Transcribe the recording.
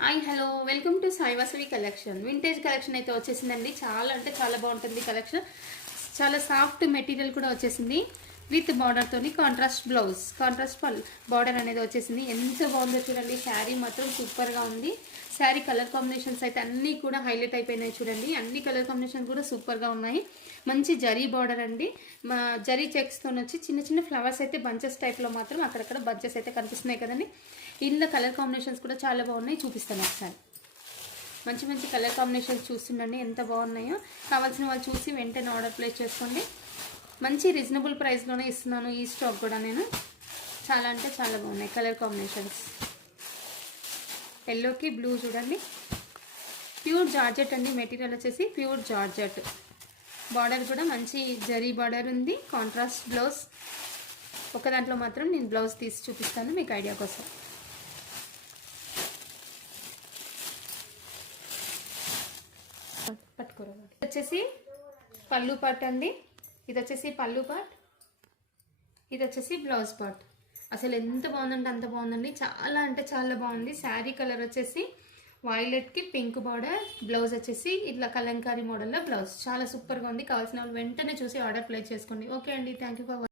Hi hello welcome to Sai Vasavi collection. Vintage collection అయితే వచ్చేసిందండి. చాలా అంటే చాలా బాగుంటుంది కలెక్షన్. చాలా సాఫ్ట్ మెటీరియల్ కూడా వచ్చేసింది విత్ బార్డర్ తోని కాంట్రాస్ట్ బ్లౌజ్, కాంట్రాస్ట్ బార్డర్ అనేది వచ్చేసింది. ఎంత బాగుందో చూడండి. శారీ మాత్రం సూపర్ గా ఉంది. శారీ కలర్ కాంబినేషన్స్ అయితే అన్నీ కూడా హైలైట్ అయిపోయినాయి చూడండి. అన్ని కలర్ కాంబినేషన్ కూడా సూపర్ గా ఉన్నాయి. మంచి జరీ బార్డర్ అండి. మా జరీ చెక్స్ తో వచ్చి చిన్న చిన్న ఫ్లవర్స్ అయితే బంచెస్ టైప్ లో మాత్రం అక్కడక్కడ బంచెస్ అయితే కనిపిస్తున్నాయి కదండి. ఇందులో కలర్ కాంబినేషన్స్ కూడా చాలా బాగున్నాయి. చూపిస్తాను ఒకసారి. మంచి మంచి కలర్ కాంబినేషన్స్ చూస్తుండండి ఎంత బాగున్నాయో. కావాల్సిన వాళ్ళు చూసి వెంటనే ఆర్డర్ ప్లేస్ చేసుకోండి. మంచి రీజనబుల్ ప్రైస్లోనే ఇస్తున్నాను ఈ స్టాక్ కూడా నేను. చాలా అంటే చాలా బాగున్నాయి కలర్ కాంబినేషన్స్. ఎల్లోకి బ్లూ చూడండి. ప్యూర్ జార్జెట్ అండి. మెటీరియల్ వచ్చేసి ప్యూర్ జార్జెట్. బార్డర్ కూడా మంచి జరీ బార్డర్ ఉంది. Contrast blouse. ఒక దాంట్లో మాత్రం నేను బ్లౌజ్ తీసి చూపిస్తాను మీకు ఐడియా కోసం. పట్టుకోరా. వచ్చేసి పళ్ళు పార్ట్ అండి. ఇది వచ్చేసి పళ్ళు పార్ట్, ఇది వచ్చేసి బ్లౌజ్ పార్ట్. అసలు ఎంత బాగుందంటే అంత బాగుందండి. చాలా అంటే చాలా బాగుంది. శారీ కలర్ వచ్చేసి వైలెట్కి పింక్ బార్డర్, బ్లౌజ్ వచ్చేసి ఇట్లా కలంకారీ మోడల్లో బ్లౌజ్. చాలా సూపర్గా ఉంది. కావాల్సిన వాళ్ళు వెంటనే చూసి ఆర్డర్ ప్లేస్ చేసుకోండి. ఓకే అండి, థ్యాంక్ యూ ఫర్